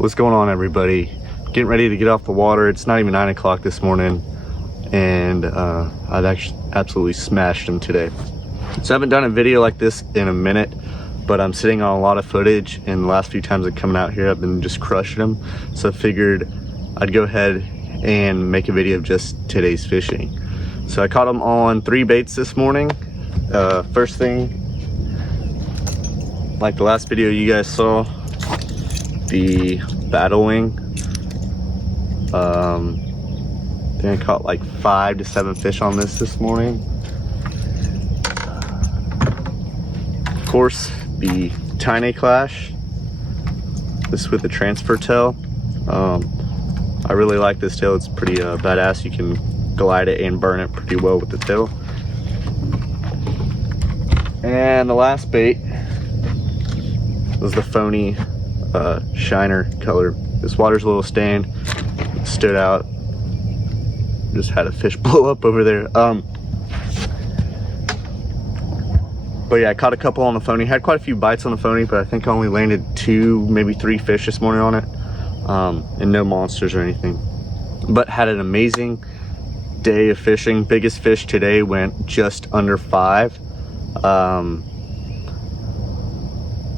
What's going on, everybody? Getting ready to get off the water. It's not even 9 o'clock this morning, and I've actually absolutely smashed them today. So I haven't done a video like this in a minute, but I'm sitting on a lot of footage, and the last few times I've come out here I've been just crushing them. So I figured I'd go ahead and make a video of just today's fishing. So I caught them on 3 baits this morning. First thing, like the last video you guys saw, the Battlewing. I think I caught like 5 to 7 fish on this morning. Of course, the tiny Klash, this with the transfer tail. I really like this tail. It's pretty badass. You can glide it and burn it pretty well with the tail. And the last bait was the Phoney shiner color. This water's a little stained, stood out. Just had a fish blow up over there. But yeah, I caught a couple on the Phoney. Had quite a few bites on the Phoney, but I think I only landed 2, maybe 3 fish this morning on it. And no monsters or anything. But had an amazing day of fishing. Biggest fish today went just under 5.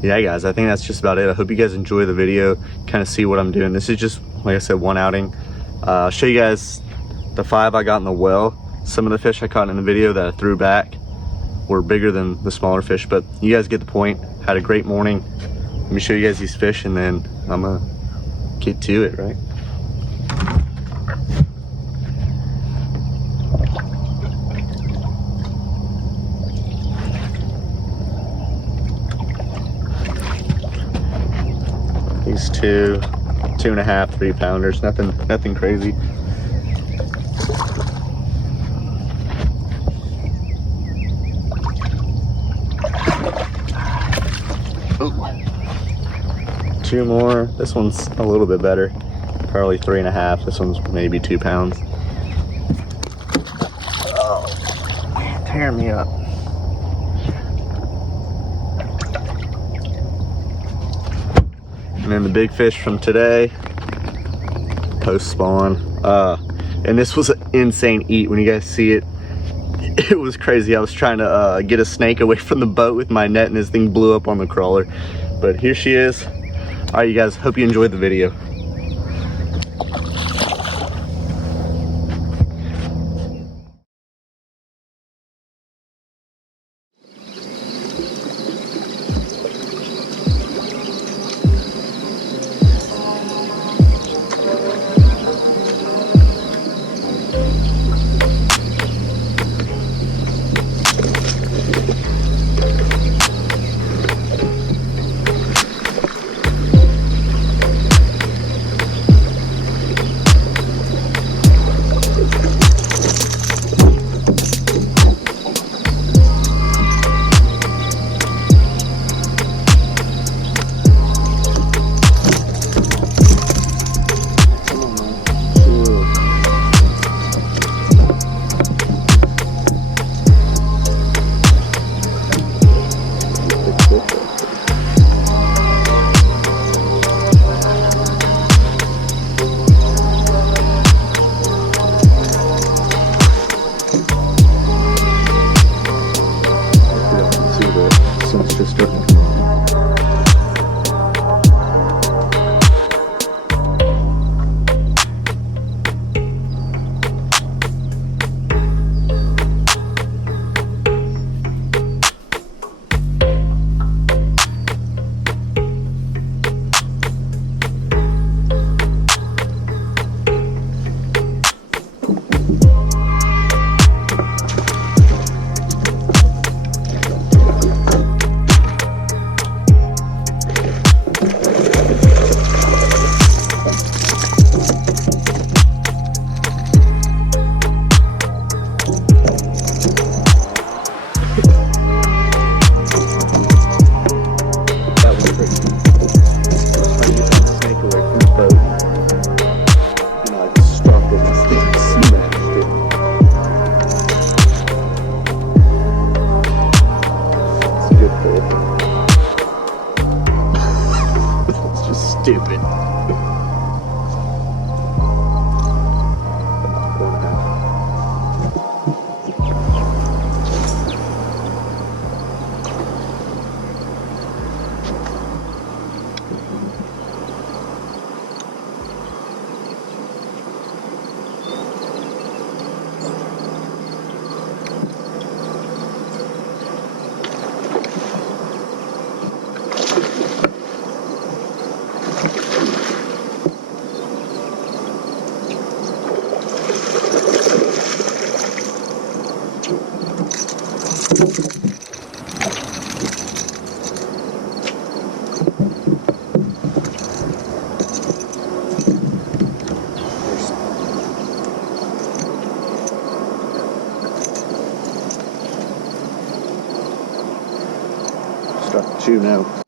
Yeah guys, I think that's just about it. I hope you guys enjoy the video, kind of see what I'm doing. This is just, like I said, one outing. I'll show you guys the 5 I got in the well. Some of the fish I caught in the video that I threw back were bigger than the smaller fish, but you guys get the point. Had a great morning. Let me show you guys these fish and then I'm gonna get to it, right? These 2.5, 3 pounders, nothing crazy. Ooh. 2 more. This one's a little bit better, probably 3.5. This one's maybe 2 pounds. Oh man, tearing me up. And then the big fish from today, post spawn. And this was an insane eat. When you guys see it, it was crazy. I was trying to get a snake away from the boat with my net and this thing blew up on the crawler. But here she is. All right, you guys, hope you enjoyed the video. stupid. Start to chew now.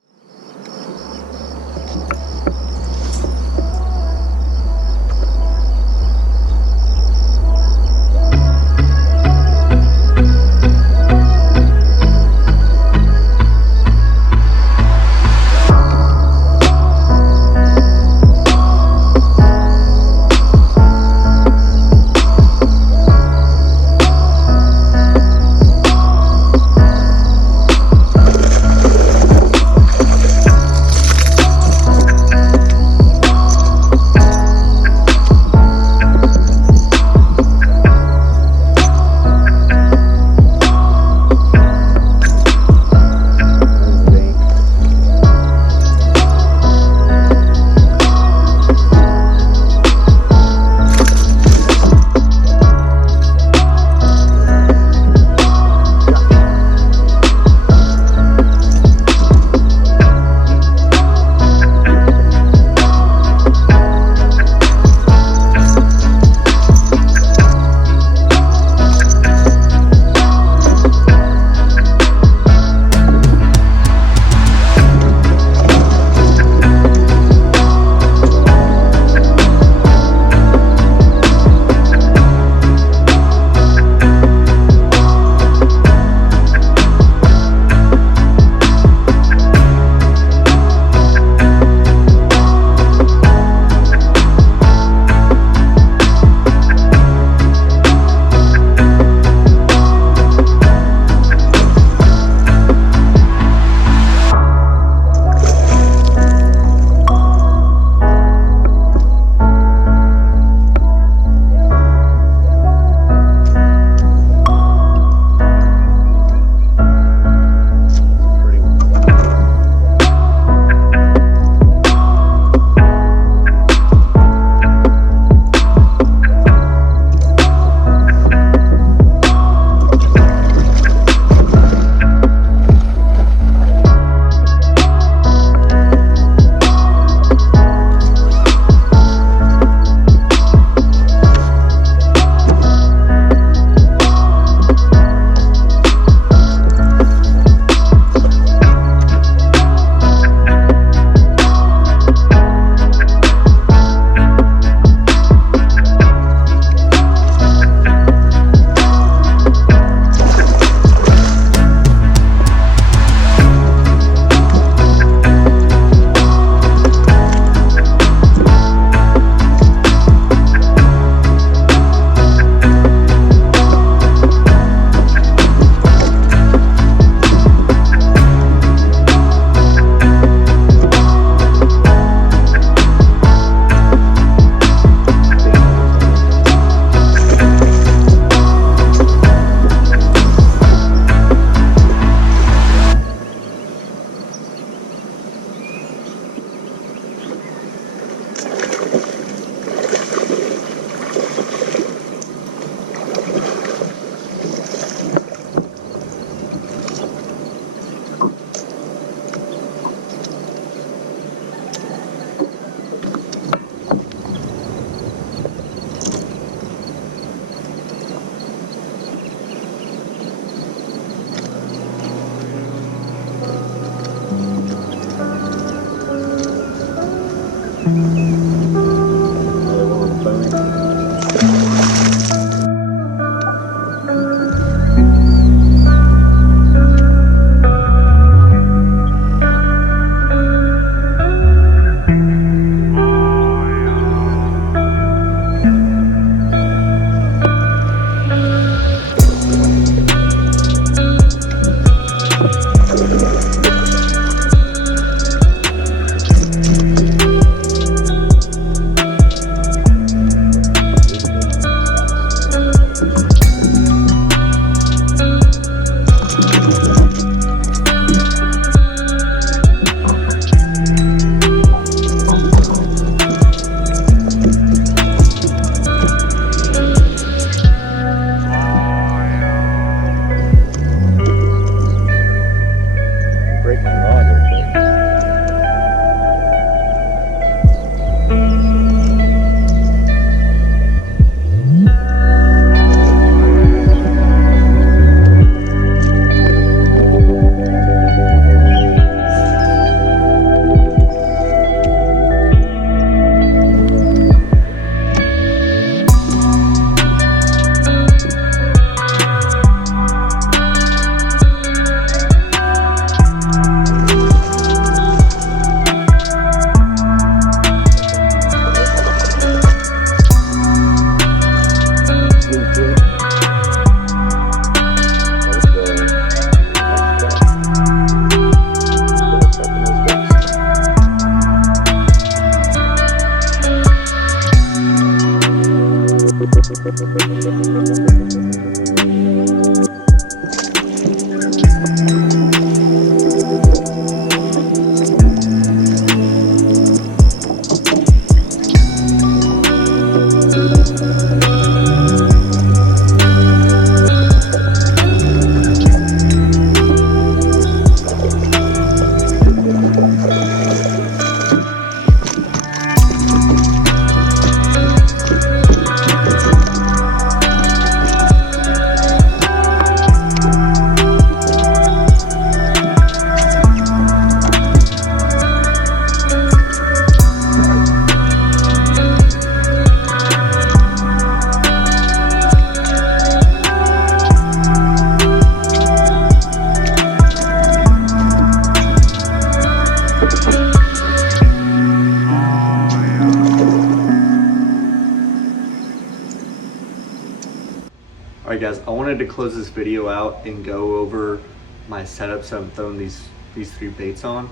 Alright guys, I wanted to close this video out and go over my setup. So I'm throwing these three baits on.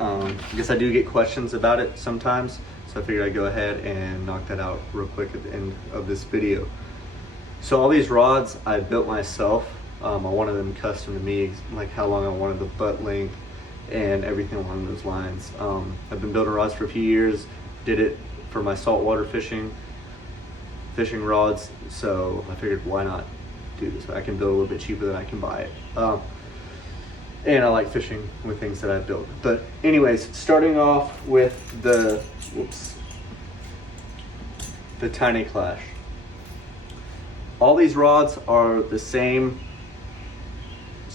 I guess I do get questions about it sometimes, so I figured I'd go ahead and knock that out real quick at the end of this video. So all these rods I built myself. I wanted them custom to me, like how long I wanted the butt length and everything along those lines. I've been building rods for a few years, did it for my saltwater fishing rods, so I figured why not do this. I can build a little bit cheaper than I can buy it. And I like fishing with things that I built. But anyways, starting off with the tiny Klash. All these rods are the same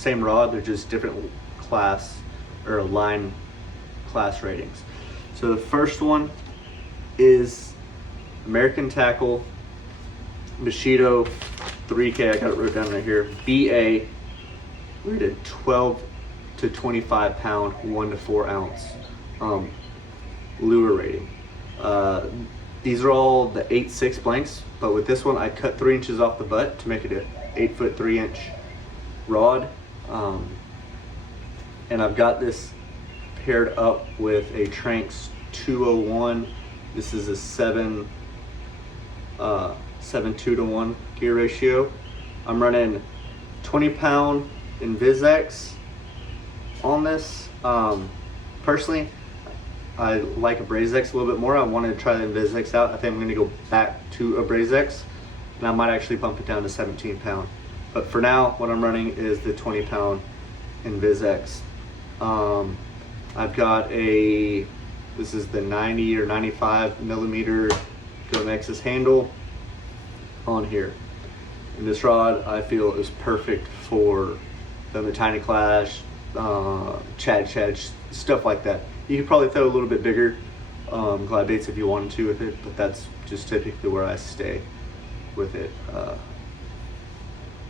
rod, they're just different class or line class ratings. So the first one is American Tackle Bushido 3K, I got it wrote down right here, BA, rated 12 to 25 pound, 1 to 4 ounce lure rating. These are all the 8.6 blanks, but with this one I cut 3 inches off the butt to make it an 8 foot 3 inch rod. And I've got this paired up with a Tranks 201. This is a 7.2 to 1 gear ratio. I'm running 20 pound InvisX on this. Personally, I like a BrazeX a little bit more. I wanted to try the InvisX out. I think I'm going to go back to a BrazeX, and I might actually bump it down to 17 pound. But for now, what I'm running is the 20 pound InvisX. I've got this is the 90 or 95 millimeter Nexus handle on here. And this rod I feel is perfect for the tiny Klash, Shad, stuff like that. You could probably throw a little bit bigger glide baits if you wanted to with it, but that's just typically where I stay with it.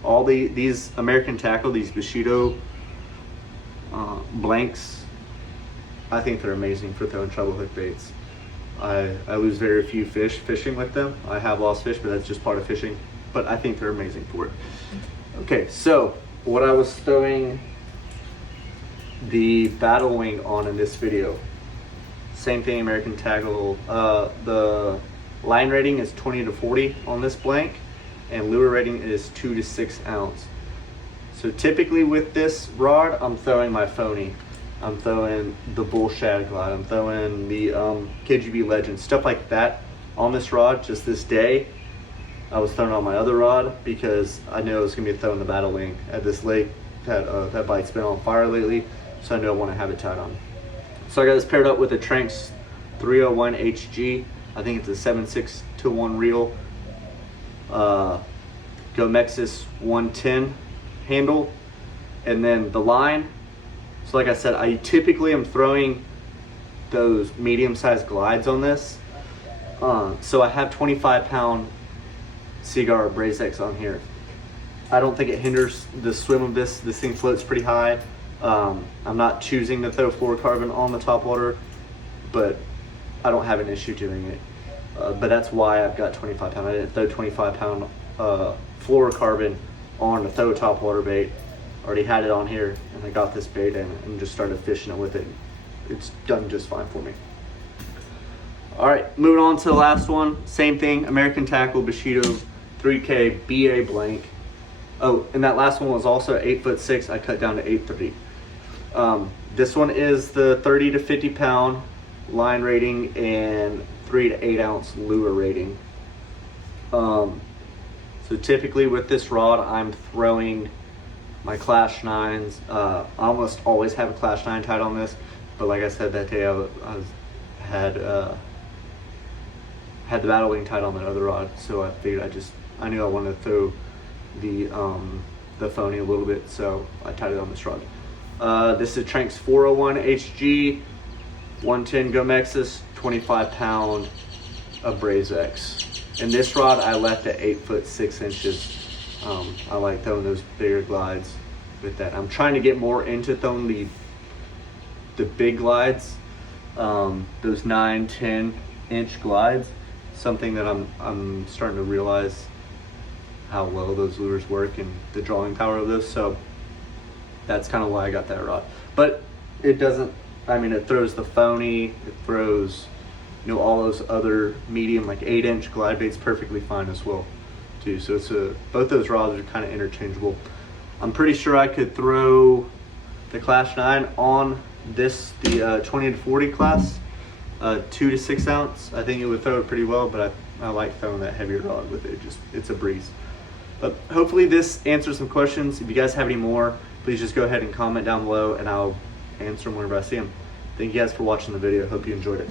All these American Tackle, these Bushido blanks, I think they're amazing for throwing treble hook baits. I lose very few fish fishing with them. I have lost fish, but that's just part of fishing. But I think they're amazing for it. Okay, so what I was throwing the Battlewing on in this video, same thing, American Tackle. The line rating is 20 to 40 on this blank, and lure rating is 2 to 6 ounce. So typically with this rod, I'm throwing my Phoney. I'm throwing the Bull Shad Glide. I'm throwing the KGB Legend, stuff like that on this rod. Just this day, I was throwing on my other rod because I knew I was going to be throwing the Battlewing at this lake. That bite's been on fire lately, so I know I want to have it tied on. So I got this paired up with a Tranks 301 HG. I think it's a 7.6 to 1 reel. Nexus 110 handle, and then the line. So like I said, I typically am throwing those medium-sized glides on this. So I have 25 pound Cigar BrazeX on here. I don't think it hinders the swim of this. This thing floats pretty high. I'm not choosing to throw fluorocarbon on the topwater, but I don't have an issue doing it. But that's why I've got 25 pound. I didn't throw 25 pound fluorocarbon on the throw topwater bait. Already had it on here, and I got this bait in and just started fishing it with it. It's done just fine for me. All right, moving on to the last one. Same thing, American Tackle Bushido 3K BA blank. Oh, and that last one was also 8'6". I cut down to 8'3". This one is the 30 to 50 pound line rating and 3 to 8 ounce lure rating. So typically with this rod, I'm throwing my Klash 9s. I almost always have a Klash 9 tied on this, but like I said that day, had the Battlewing tied on that other rod, so I figured I knew I wanted to throw the Phoney a little bit, so I tied it on this rod. This is Trank's 401 HG 110 Gomexus 25 pound Abrazex. And this rod I left at 8'6". I like throwing those bigger glides with that. I'm trying to get more into throwing the big glides, those 9-10 inch glides. Something that I'm starting to realize how well those lures work and the drawing power of those. So that's kind of why I got that rod. But it doesn't, I mean, it throws the Phoney, it throws, you know, all those other medium, like 8-inch glide baits perfectly fine as well too. So it's both those rods are kind of interchangeable. I'm pretty sure I could throw the Klash 9 on the 20 to 40 class, 2 to 6 ounce. I think it would throw it pretty well, but I like throwing that heavier rod with it. It's a breeze. But hopefully this answers some questions. If you guys have any more, please just go ahead and comment down below and I'll answer them whenever I see them. Thank you guys for watching the video. Hope you enjoyed it.